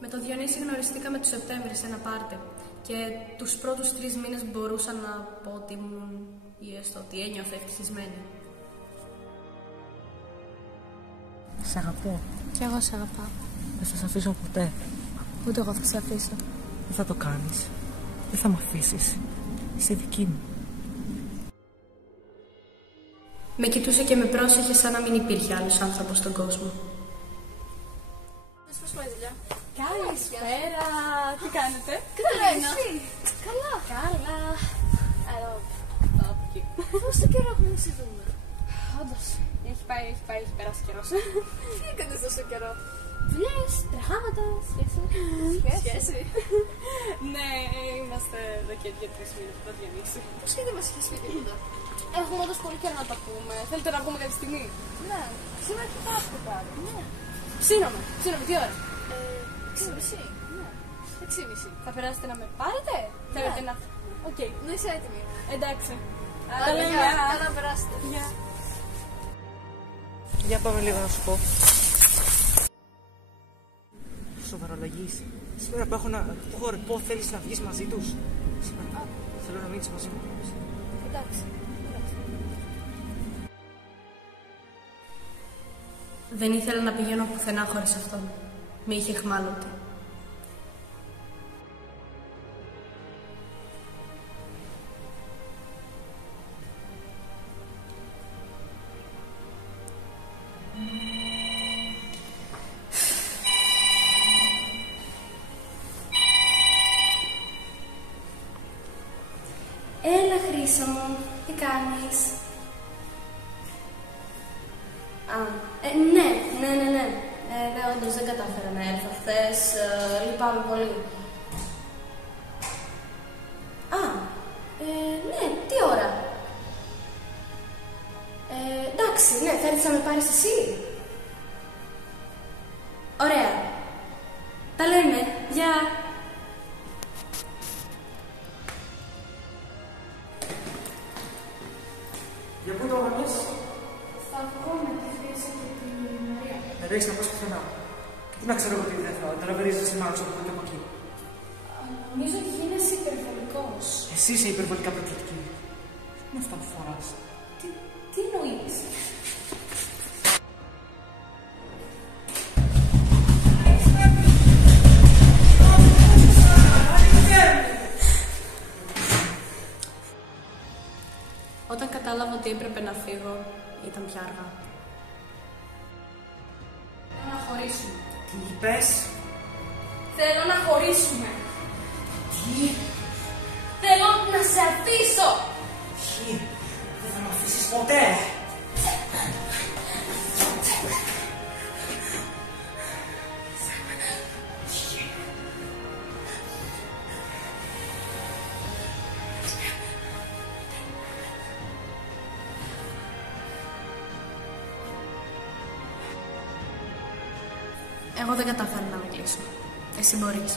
Με τον Διονύση γνωριστήκαμε το Σεπτέμβρη σε ένα πάρτι και τους πρώτους 3 μήνες μπορούσα να πω ότι ήμουν ή έστω ότι ένιωθα ευτυχισμένη. Σ' αγαπώ. Κι εγώ σε αγαπάω. Δεν θα σε αφήσω ποτέ. Ούτε εγώ θα σε αφήσω. Δεν θα το κάνεις. Δεν θα μ' αφήσεις. Είσαι δική μου. Με κοιτούσε και με πρόσεχε σαν να μην υπήρχε άλλος άνθρωπος στον κόσμο. Πώς πάει η δουλειά? Καλησπέρα. Τι κάνετε? Καλά, εσύ. Καλά. Καλά. Εδώ. Από εκεί. Πόσο καιρό έχουμε να σε δούμε? Όντως. Έχει περάσει καιρός. Τι έκανες τόσο καιρό? Δουλειές, τρεχάματα, σχέση. Σχέση. Ναι, είμαστε εδώ και 2-3 μήνες από το Διονύση. Πώς και δεν μας είχες πει τίποτα? Έχουμε όντως πολύ καιρό να τα πούμε. Θέλετε να βγούμε κάποια στιγμή? Ναι, σήμερα τι θα έχουμε πάρει? Ναι. Ψήνομαι, τι ώρα? 6.30. Ναι. 6.30. Θα περάσετε να με πάρετε? Θέλετε να... Οκ. Ναι, είσαι έτοιμη. Εντάξει. Άντε, καλά να περάσετε. Γεια. Για πάμε λίγο να σου πω. Σοβαρολογείς. Σήμερα που έχω ρεπό, θέλεις να βγεις μαζί τους? Σήμερα θέλω να μείνεις μαζί μου. Εντάξει. Δεν ήθελα να πηγαίνω πουθενά χωρίς αυτόν. Με είχε εχμάλωτη. Έλα, Χρύσο μου, τι κάνεις? Ναι, όντως δεν κατάφερα να έρθω χθες, λυπάμαι πολύ. Ναι, τι ώρα? Εντάξει, ναι, θα έρθεις να με πάρεις εσύ? Ωραία. Τα λέμε, γεια. Για πού το έβαλες? Θα βγω με τη Χρύση και τη Μαρία. Δεν έχεις να πας πουθενά. Τι να ξέρω εγώ τι δεν θα. Τώρα βρίζεις τη μάνα σου από εδώ και από εκεί. Νομίζω ότι γίνεσαι υπερβολικός. Εσύ είσαι υπερβολικά προκλητική. Τι είναι αυτά που φοράς? Τι εννοείς? Όταν κατάλαβα ότι έπρεπε να φύγω, ήταν πια αργά. Θέλω να χωρίσουμε. Τι είπες? Θέλω να χωρίσουμε. Τι? Θέλω να σε αφήσω. Τι? Δεν θα μ' αφήσεις ποτέ. Εγώ δεν κατάφερα να με κλείσω. Εσύ μπορείς.